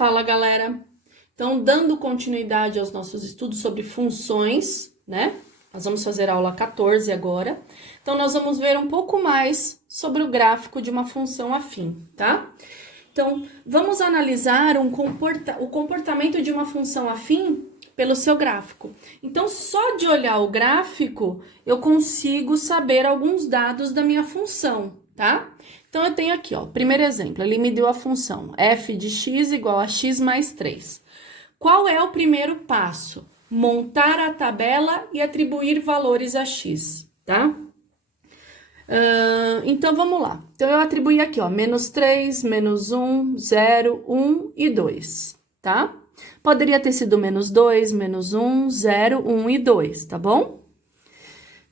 Fala, galera! Então, dando continuidade aos nossos estudos sobre funções, né? Nós vamos fazer a aula 14 agora. Então, nós vamos ver um pouco mais sobre o gráfico de uma função afim, tá? Então, vamos analisar o comportamento de uma função afim pelo seu gráfico. Então, só de olhar o gráfico, eu consigo saber alguns dados da minha função, tá? Então, eu tenho aqui, ó, primeiro exemplo, ele me deu a função f de x igual a x mais 3. Qual é o primeiro passo? Montar a tabela e atribuir valores a x, tá? Então, vamos lá. Então, eu atribuí aqui, ó, menos 3, menos 1, 0, 1 e 2, tá? Poderia ter sido menos 2, menos 1, 0, 1 e 2, tá bom?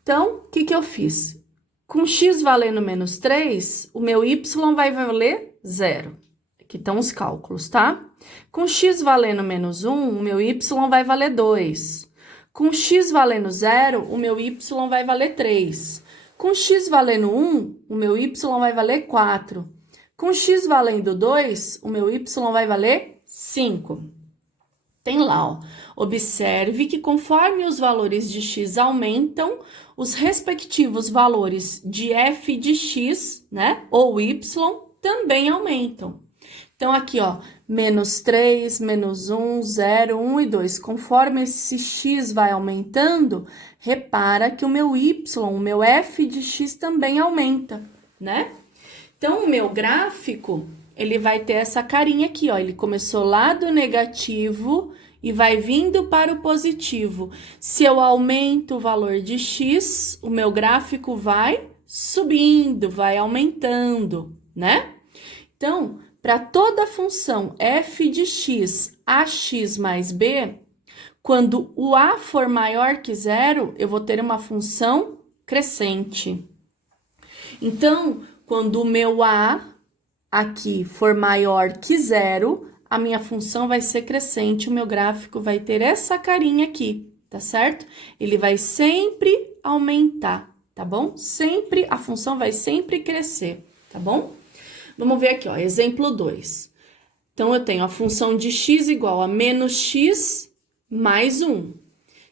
Então, o que eu fiz? Com x valendo menos 3, o meu y vai valer 0. Aqui estão os cálculos, tá? Com x valendo menos 1, o meu y vai valer 2. Com x valendo 0, o meu y vai valer 3. Com x valendo 1, o meu y vai valer 4. Com x valendo 2, o meu y vai valer 5. Tem lá, ó. Observe que conforme os valores de x aumentam, os respectivos valores de f de x, né, ou y, também aumentam. Então, aqui, ó, menos 3, menos 1, 0, 1 e 2. Conforme esse x vai aumentando, repara que o meu y, o meu f de x também aumenta, né? Então, o meu gráfico, ele vai ter essa carinha aqui, ó. Ele começou lá do negativo e vai vindo para o positivo. Se eu aumento o valor de x, o meu gráfico vai subindo, vai aumentando, né? Então, para toda função f de x ax mais b, quando o a for maior que 0, eu vou ter uma função crescente. Então, quando o meu a aqui for maior que 0, a minha função vai ser crescente, o meu gráfico vai ter essa carinha aqui, tá certo? Ele vai sempre aumentar, tá bom? Sempre, a função vai sempre crescer, tá bom? Vamos ver aqui, ó, exemplo 2. Então, eu tenho a função de x igual a menos x mais 1. O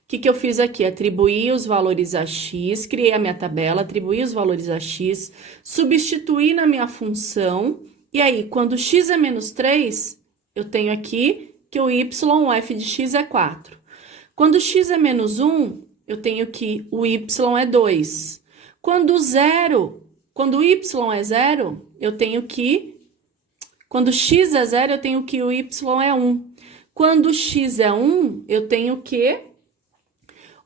que eu fiz aqui? Atribuí os valores a x, criei a minha tabela, atribuí os valores a x, substituí na minha função, e aí, quando x é menos 3, eu tenho aqui que o y, o f de x é 4. Quando x é menos 1, eu tenho que o y é 2. Quando o y é 0, eu tenho que... Quando x é 0, eu tenho que o y é 1. Quando x é 1, eu tenho que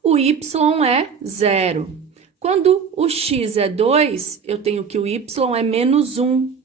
o y é 0. Quando o x é 2, eu tenho que o y é menos 1.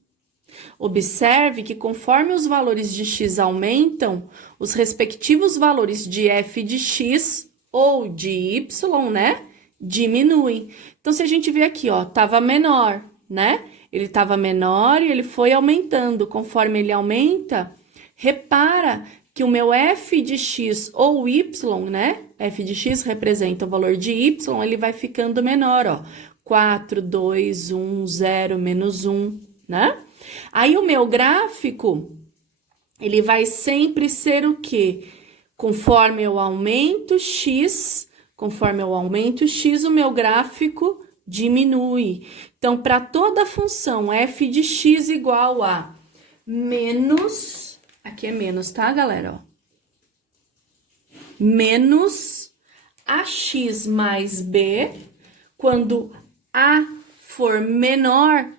Observe que conforme os valores de x aumentam, os respectivos valores de f de x ou de y, né, diminuem. Então, se a gente ver aqui, ó, tava menor, né? Ele tava menor e ele foi aumentando. Conforme ele aumenta, repara que o meu f de x ou y, né? F de x representa o valor de y, ele vai ficando menor, ó. 4, 2, 1, 0, menos 1, né? Aí, o meu gráfico, ele vai sempre ser o quê? Conforme eu aumento x, o meu gráfico diminui. Então, para toda função f de x igual a menos... Aqui é menos, tá, galera? Ó. Menos ax mais b, quando a for menor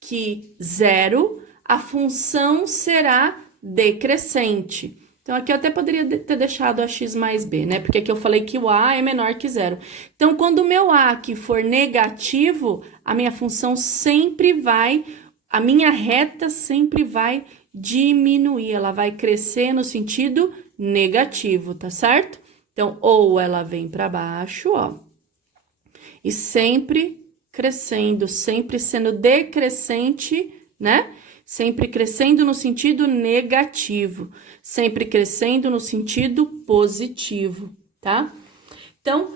que 0, a função será decrescente. Então, aqui eu até poderia ter deixado ax mais b, né? Porque aqui eu falei que o a é menor que 0. Então, quando o meu a aqui for negativo, a minha função sempre vai... A minha reta sempre vai diminuir, ela vai crescer no sentido negativo, tá certo? Então, ou ela vem para baixo, ó, e sempre crescendo, sempre sendo decrescente, né? Sempre crescendo no sentido negativo, sempre crescendo no sentido positivo, tá? Então,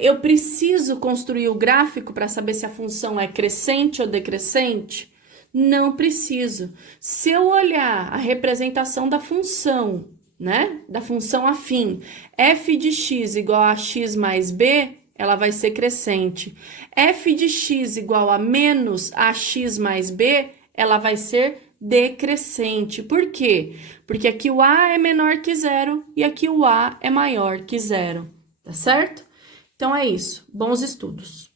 eu preciso construir o gráfico para saber se a função é crescente ou decrescente? Não preciso. Se eu olhar a representação da função, né? Da função afim, f de x igual a x mais b, ela vai ser crescente. F de x igual a menos ax mais b, ela vai ser decrescente. Por quê? Porque aqui o a é menor que zero e aqui o a é maior que zero, tá certo? Então é isso. Bons estudos!